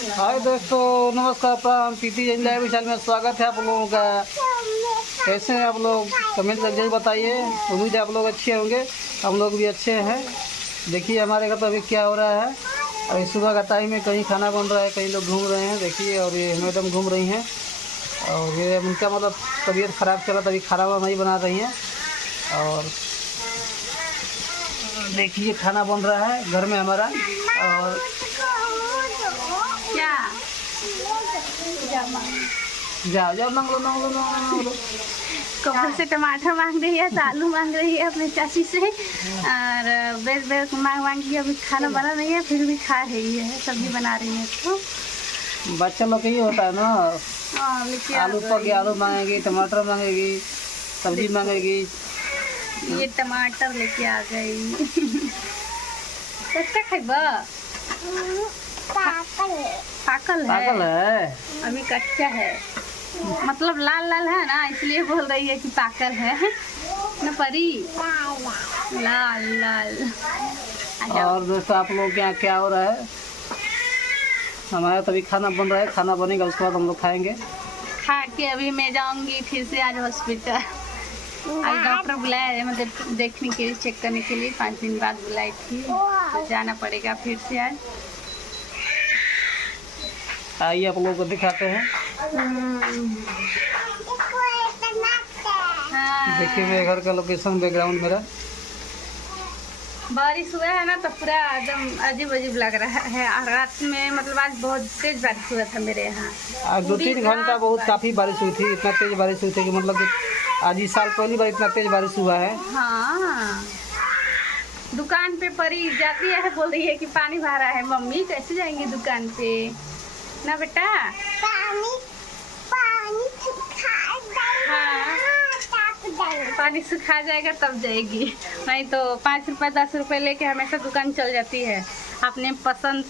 हाय दोस्तों, नमस्कार, प्रणाम। पीटी जैन लाइव चैनल में स्वागत है आप लोगों का। कैसे हैं आप लोग? कमेंट करके बताइए। उम्मीद है आप लोग अच्छे होंगे, हम लोग भी अच्छे हैं। देखिए हमारे घर पर अभी क्या हो रहा है। अभी सुबह का टाइम है, कहीं खाना बन रहा है, कहीं लोग घूम रहे हैं। देखिए, और ये मैडम घूम रही हैं और ये उनका मतलब तबीयत ख़राब चला, तभी खाना वाना नहीं बना रही हैं। और देखिए खाना बन रहा है घर में हमारा। और क्या जाओ जाओ, मांग लो। कब से टमाटर मांग रही है, तो आलू मांग रही है अपने चाची से, और बेच बेच मांग के अभी खाना बना रही है, फिर भी खा रही है, सब्जी बना रही है। तो बच्चा लोग का ही होता है ना। लेके आलू पक गया, आलू मांगेगी, टमाटर मांगेगी, सब्जी मांगेगी। ये टमाटर लेके आ गई। कच्चा खाइबा? पाकल है, अभी कच्चा है, मतलब लाल लाल है ना, इसलिए बोल रही है कि पाकल है ना परी। लाल लाल। और दोस्तों आप लोग के यहाँ क्या हो रहा है? हमारा तभी खाना बन रहा है, खाना बनेगा उसके बाद हम लोग खाएंगे। खा के अभी मैं जाऊंगी फिर से आज हॉस्पिटल। आज डॉक्टर बुलाया है, मतलब देखने के लिए, चेक करने के लिए 5 दिन बाद बुलाई थी, तो जाना पड़ेगा फिर से आज। आइए आप लोगों को दिखाते हैं। देखिए मेरे घर का लोकेशन, बैकग्राउंड मेरा। बारिश हुआ है ना, तो पूरा एकदम अजीब अजीब लग रहा है। और रात में मतलब आज बहुत तेज बारिश हुआ था मेरे यहाँ। आज 2-3 घंटा बहुत काफ़ी बारिश हुई थी। इतना तेज़ बारिश हुई थी कि मतलब कि आज इस साल पहली बार इतना तेज़ बारिश हुआ है। हाँ, दुकान पे परी जाती है, बोल रही है कि पानी भरा है। मम्मी कैसे जाएंगे दुकान पे ना बेटा? पानी सुखा जाएगा तब जाएगी, नहीं तो 5 रुपए 10 रुपए लेके हमेशा दुकान चल जाती है अपने पसंद